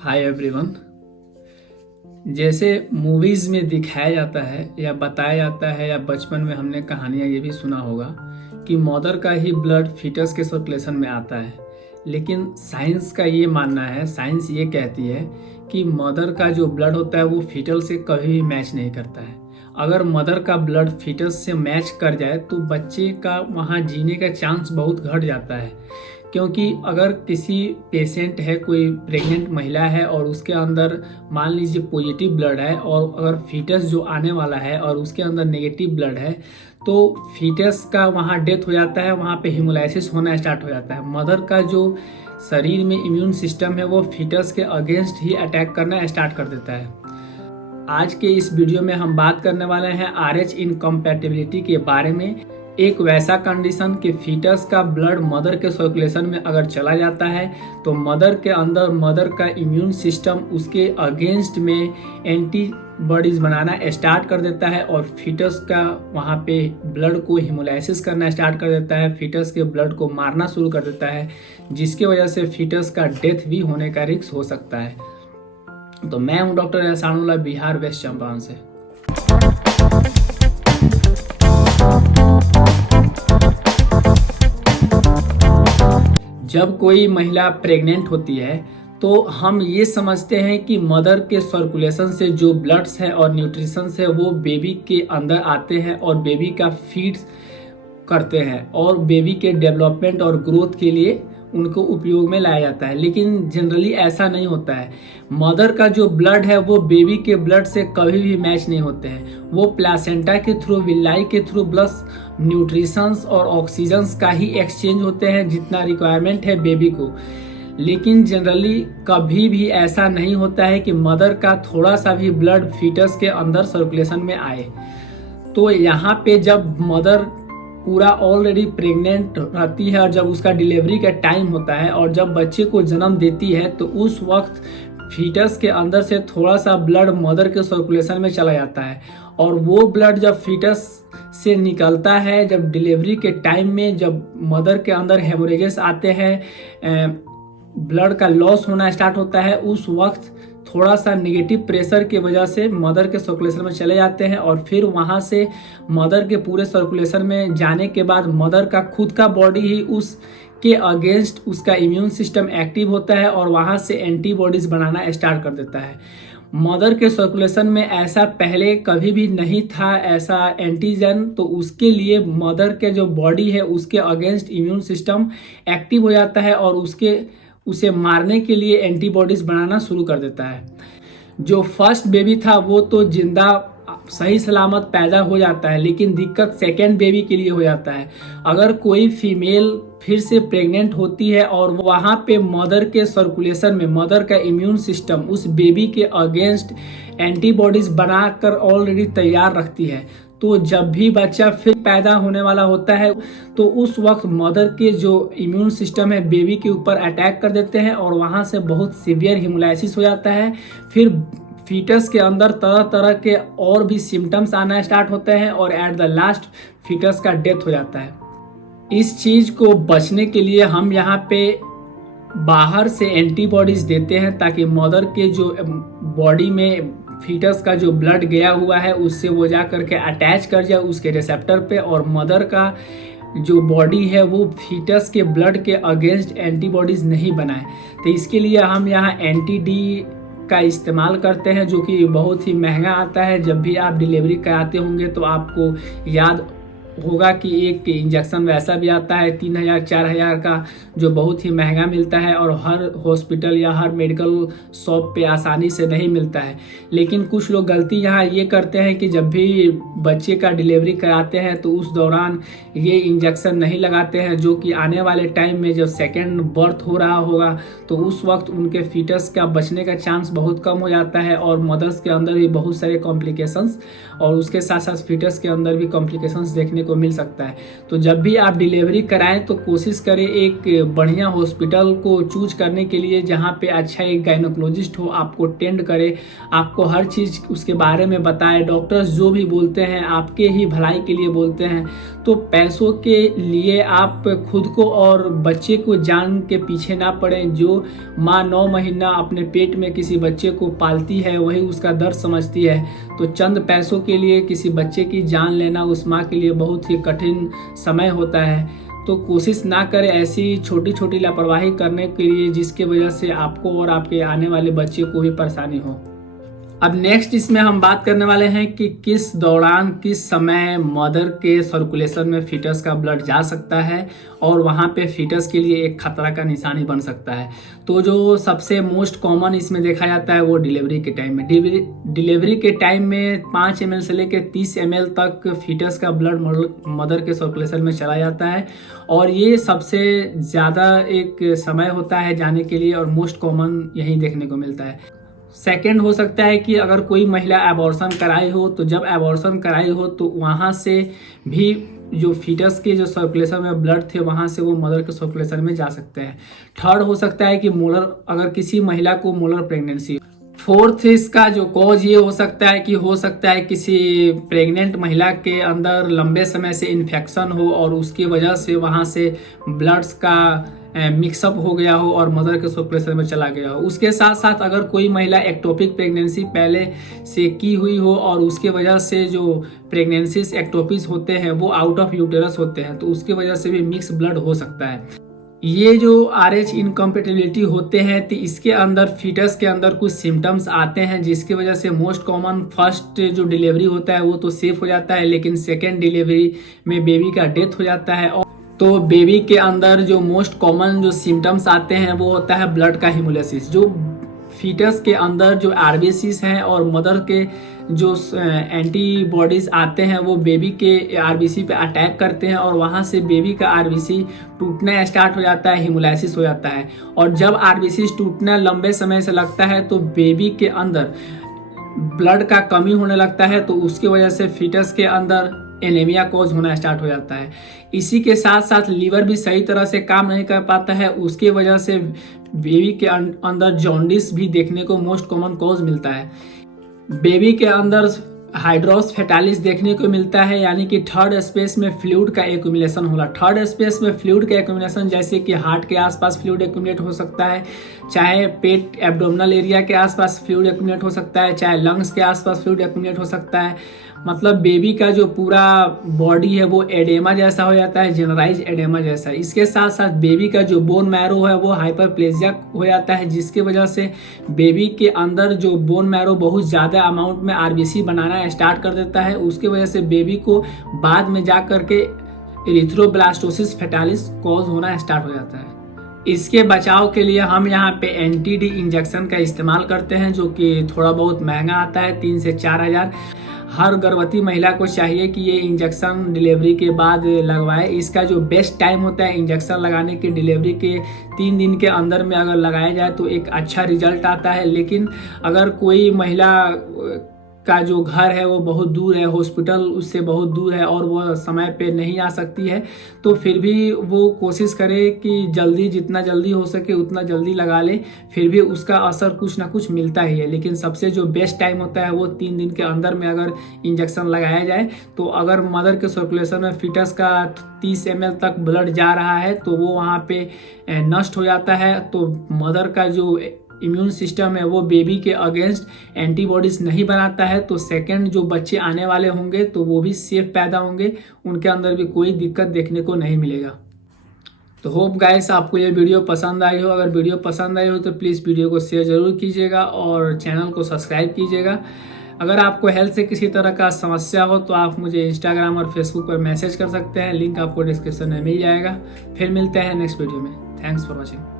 Hi everyone. जैसे movies में दिखाया जाता है या बताया जाता है या बचपन में हमने कहानियाँ ये भी सुना होगा कि मदर का ही ब्लड फीटस के सर्कुलेशन में आता है। लेकिन साइंस का ये मानना है, साइंस ये कहती है कि मदर का जो ब्लड होता है वो फीटल से कभी भी मैच नहीं करता है। अगर मदर का ब्लड फीटस से मैच कर जाए तो बच्चे का वहाँ जीने का चांस बहुत घट जाता है। क्योंकि अगर किसी पेशेंट है, कोई प्रेग्नेंट महिला है और उसके अंदर मान लीजिए पॉजिटिव ब्लड है और अगर फीटस जो आने वाला है और उसके अंदर नेगेटिव ब्लड है तो फीटस का वहाँ डेथ हो जाता है, वहाँ पे हिमोलाइसिस होना स्टार्ट हो जाता है। मदर का जो शरीर में इम्यून सिस्टम है वो फीटस के अगेंस्ट ही अटैक करना स्टार्ट कर देता है। आज के इस वीडियो में हम बात करने वाले हैं RH इनकम्पैटिबिलिटी के बारे में। एक वैसा कंडीशन कि फीटस का ब्लड मदर के सर्कुलेशन में अगर चला जाता है तो मदर के अंदर मदर का इम्यून सिस्टम उसके अगेंस्ट में एंटीबॉडीज बनाना स्टार्ट कर देता है और फीटस का वहाँ पे ब्लड को हिमोलाइसिस करना स्टार्ट कर देता है, फीटस के ब्लड को मारना शुरू कर देता है, जिसकी वजह से फीटस का डेथ भी होने का रिस्क हो सकता है। तो मैं हूँ डॉक्टर एहसानुल्लाह, बिहार वेस्ट चंपारण से। जब कोई महिला प्रेग्नेंट होती है तो हम ये समझते हैं कि मदर के सर्कुलेशन से जो ब्लड्स है और न्यूट्रिशंस है वो बेबी के अंदर आते हैं और बेबी का फीड करते हैं और बेबी के डेवलपमेंट और ग्रोथ के लिए उनको उपयोग में लाया जाता है। लेकिन जनरली ऐसा नहीं होता है। मदर का जो ब्लड है वो बेबी के ब्लड से कभी भी मैच नहीं होते हैं। वो प्लासेंटा के थ्रू, विलाई के थ्रू प्लस न्यूट्रिशंस और ऑक्सीजन्स का ही एक्सचेंज होते हैं जितना रिक्वायरमेंट है बेबी को। लेकिन जनरली कभी भी ऐसा नहीं होता है कि मदर का थोड़ा सा भी ब्लड फीटस के अंदर सर्कुलेशन में आए। तो यहाँ पे जब मदर पूरा ऑलरेडी प्रेग्नेंट रहती है और जब उसका डिलीवरी का टाइम होता है और जब बच्चे को जन्म देती है तो उस वक्त फीटस के अंदर से थोड़ा सा ब्लड मदर के सर्कुलेशन में चला जाता है और वो ब्लड जब फीटस से निकलता है, जब डिलीवरी के टाइम में जब मदर के अंदर हेमोरेजेस आते हैं, ब्लड का लॉस होना स्टार्ट होता है, उस वक्त थोड़ा सा नेगेटिव प्रेशर की वजह से मदर के सर्कुलेशन में चले जाते हैं और फिर वहाँ से मदर के पूरे सर्कुलेशन में जाने के बाद मदर का खुद का बॉडी ही उस के अगेंस्ट उसका इम्यून सिस्टम एक्टिव होता है और वहाँ से एंटीबॉडीज बनाना स्टार्ट कर देता है। मदर के सर्कुलेशन में ऐसा पहले कभी भी नहीं था, ऐसा एंटीजन, तो उसके लिए मदर के जो बॉडी है उसके अगेंस्ट इम्यून सिस्टम एक्टिव हो जाता है और उसे मारने के लिए एंटीबॉडीज बनाना शुरू कर देता है। जो फर्स्ट बेबी था वो तो जिंदा सही सलामत पैदा हो जाता है, लेकिन दिक्कत सेकेंड बेबी के लिए हो जाता है। अगर कोई फीमेल फिर से प्रेग्नेंट होती है और वहाँ पे मदर के सर्कुलेशन में मदर का इम्यून सिस्टम उस बेबी के अगेंस्ट एंटीबॉडीज बनाकर ऑलरेडी तैयार रखती है, तो जब भी बच्चा फिर पैदा होने वाला होता है तो उस वक्त मदर के जो इम्यून सिस्टम है बेबी के ऊपर अटैक कर देते हैं और वहाँ से बहुत सीवियर हिमोलाइसिस हो जाता है। फिर फीटस के अंदर तरह तरह के और भी सिम्टम्स आना स्टार्ट होते हैं और एट द लास्ट फीटस का डेथ हो जाता है। इस चीज़ को बचने के लिए हम यहाँ पे बाहर से एंटीबॉडीज देते हैं ताकि मदर के जो बॉडी में फीटस का जो ब्लड गया हुआ है उससे वो जा करके अटैच कर जाए उसके रिसेप्टर पे और मदर का जो बॉडी है वो फीटस के ब्लड के अगेंस्ट एंटीबॉडीज नहीं बनाए। तो इसके लिए हम यहाँ एंटी-डी का इस्तेमाल करते हैं जो कि बहुत ही महंगा आता है। जब भी आप डिलीवरी कराते होंगे तो आपको याद होगा कि एक इंजेक्शन वैसा भी आता है 3000-4000 का, जो बहुत ही महंगा मिलता है और हर हॉस्पिटल या हर मेडिकल शॉप पे आसानी से नहीं मिलता है। लेकिन कुछ लोग गलती यहाँ ये करते हैं कि जब भी बच्चे का डिलीवरी कराते हैं तो उस दौरान ये इंजेक्शन नहीं लगाते हैं, जो कि आने वाले टाइम में जब सेकेंड बर्थ हो रहा होगा तो उस वक्त उनके फीटस का बचने का चांस बहुत कम हो जाता है और मदर्स के अंदर भी बहुत सारे कॉम्प्लिकेशंस और उसके साथ साथ फीटस के अंदर भी कॉम्प्लिकेशंस देखने देखने को मिल सकता है। तो जब भी आप डिलीवरी कराएं तो कोशिश करें एक बढ़िया हॉस्पिटल को चूज करने के लिए, जहां पे अच्छा एक गायनोकोलॉजिस्ट हो, आपको टेंड करे, आपको हर चीज़ उसके बारे में बताए। डॉक्टर्स जो भी बोलते हैं आपके ही भलाई के लिए बोलते हैं। तो पैसों के लिए आप खुद को और बच्चे को जान के पीछे ना पड़ें। जो माँ 9 महीना अपने पेट में किसी बच्चे को पालती है वही उसका दर्द समझती है। तो चंद पैसों के लिए किसी बच्चे की जान लेना उस माँ के लिए बहुत ही कठिन समय होता है। तो कोशिश ना करें ऐसी छोटी छोटी लापरवाही करने के लिए जिसके वजह से आपको और आपके आने वाले बच्चे को भी परेशानी हो। अब नेक्स्ट इसमें हम बात करने वाले हैं कि किस दौरान किस समय मदर के सर्कुलेशन में फीटस का ब्लड जा सकता है और वहाँ पे फीटस के लिए एक खतरा का निशानी बन सकता है। तो जो सबसे मोस्ट कॉमन इसमें देखा जाता है वो डिलीवरी के टाइम में। डिलीवरी के टाइम में 5 ml से लेकर 30 ml तक फीटस का ब्लड मदर के सर्कुलेशन में चला जाता है और ये सबसे ज़्यादा एक समय होता है जाने के लिए और मोस्ट कॉमन यही देखने को मिलता है। सेकंड हो सकता है कि अगर कोई महिला एबॉर्शन कराई हो, तो जब एबॉर्शन कराई हो तो वहाँ से भी जो फीटस के जो सर्कुलेशन में ब्लड थे वहाँ से वो मदर के सर्कुलेशन में जा सकते हैं। थर्ड हो सकता है कि मोलर, अगर किसी महिला को मोलर प्रेगनेंसी। फोर्थ इसका जो कॉज ये हो सकता है किसी प्रेग्नेंट महिला के अंदर लंबे समय से इन्फेक्शन हो और उसकी वजह से वहाँ से ब्लड्स का मिक्सअप हो गया हो और मदर के सर्कुलेशन में चला गया हो। उसके साथ साथ अगर कोई महिला एक्टोपिक प्रेगनेंसी पहले से की हुई हो और उसके वजह से जो प्रेगनेंसीज एक्टोपिस होते हैं वो आउट ऑफ यूटेरस होते हैं, तो उसकी वजह से भी मिक्स ब्लड हो सकता है। ये जो RH इनकम्पेटिबिलिटी होते हैं तो इसके अंदर फीटस के अंदर कुछ सिम्टम्स आते हैं जिसकी वजह से मोस्ट कॉमन फर्स्ट जो डिलीवरी होता है वो तो सेफ हो जाता है, लेकिन सेकेंड डिलीवरी में बेबी का डेथ हो जाता है। और तो बेबी के अंदर जो मोस्ट कॉमन जो सिम्टम्स आते हैं वो होता है ब्लड का हीमोलिसिस। जो फीटस के अंदर जो RBCs हैं और मदर के जो एंटीबॉडीज आते हैं वो बेबी के RBC पे अटैक करते हैं और वहाँ से बेबी का RBC टूटना स्टार्ट हो जाता है, हीमोलाइसिस हो जाता है। और जब RBC टूटना लंबे समय से लगता है तो बेबी के अंदर ब्लड का कमी होने लगता है, तो उसकी वजह से फीटस के अंदर एनीमिया कॉज होना स्टार्ट हो जाता है। इसी के साथ साथ लीवर भी सही तरह से काम नहीं कर पाता है, उसके वजह से बेबी के अंदर जॉन्डिस भी देखने को मोस्ट कॉमन कॉज मिलता है। बेबी के अंदर हाइड्रोस फेटालिस देखने को मिलता है, यानी कि थर्ड स्पेस में फ्लूइड का एक्यूमुलेशन होला। थर्ड स्पेस में फ्लूइड का एक्यूमुलेशन जैसे कि हार्ट के आसपास फ्लूइड एक्यूमुलेट हो सकता है, चाहे पेट एब्डोमिनल एरिया के आसपास फ्लूइड एक्यूमुलेट हो सकता है, चाहे लंग्स के आसपास फ्लूइड एक्यूमुलेट हो सकता है। मतलब बेबी का जो पूरा बॉडी है वो एडेमा जैसा हो जाता है, जनरलाइज एडेमा जैसा। इसके साथ साथ बेबी का जो बोन मैरो है वो हाइपरप्लेजिया हो जाता है, जिसकी वजह से बेबी के अंदर जो बोन मैरो बहुत ज़्यादा अमाउंट में RBC बनाना स्टार्ट कर देता है। उसकी वजह से बेबी को बाद में जा करके एरिथ्रोब्लास्टोसिस फेटालिस कॉज होना स्टार्ट हो जाता है। इसके बचाव के लिए हम यहाँ पे NTD इंजेक्शन का इस्तेमाल करते हैं, जो कि थोड़ा बहुत महंगा आता है, 3 से 4 हज़ार। हर गर्भवती महिला को चाहिए कि ये इंजेक्शन डिलीवरी के बाद लगवाए। इसका जो बेस्ट टाइम होता है इंजेक्शन लगाने के, डिलीवरी के 3 दिन के अंदर में अगर लगाया जाए तो एक अच्छा रिजल्ट आता है। लेकिन अगर कोई महिला का जो घर है वो बहुत दूर है, हॉस्पिटल उससे बहुत दूर है और वो समय पे नहीं आ सकती है, तो फिर भी वो कोशिश करे कि जल्दी, जितना जल्दी हो सके उतना जल्दी लगा ले, फिर भी उसका असर कुछ ना कुछ मिलता ही है। लेकिन सबसे जो बेस्ट टाइम होता है वो 3 दिन के अंदर में अगर इंजेक्शन लगाया जाए, तो अगर मदर के सर्कुलेशन में फीटस का 30 ml तक ब्लड जा रहा है तो वो वहाँ पे नष्ट हो जाता है। तो मदर का जो इम्यून सिस्टम है वो बेबी के अगेंस्ट एंटीबॉडीज नहीं बनाता है, तो सेकंड जो बच्चे आने वाले होंगे तो वो भी सेफ पैदा होंगे, उनके अंदर भी कोई दिक्कत देखने को नहीं मिलेगा। तो होप गाइस आपको ये वीडियो पसंद आई हो। अगर वीडियो पसंद आई हो तो प्लीज़ वीडियो को शेयर ज़रूर कीजिएगा और चैनल को सब्सक्राइब कीजिएगा। अगर आपको हेल्थ से किसी तरह का समस्या हो तो आप मुझे इंस्टाग्राम और फेसबुक पर मैसेज कर सकते हैं, लिंक आपको डिस्क्रिप्शन में मिल जाएगा। फिर मिलते हैं नेक्स्ट वीडियो में। Thanks for watching.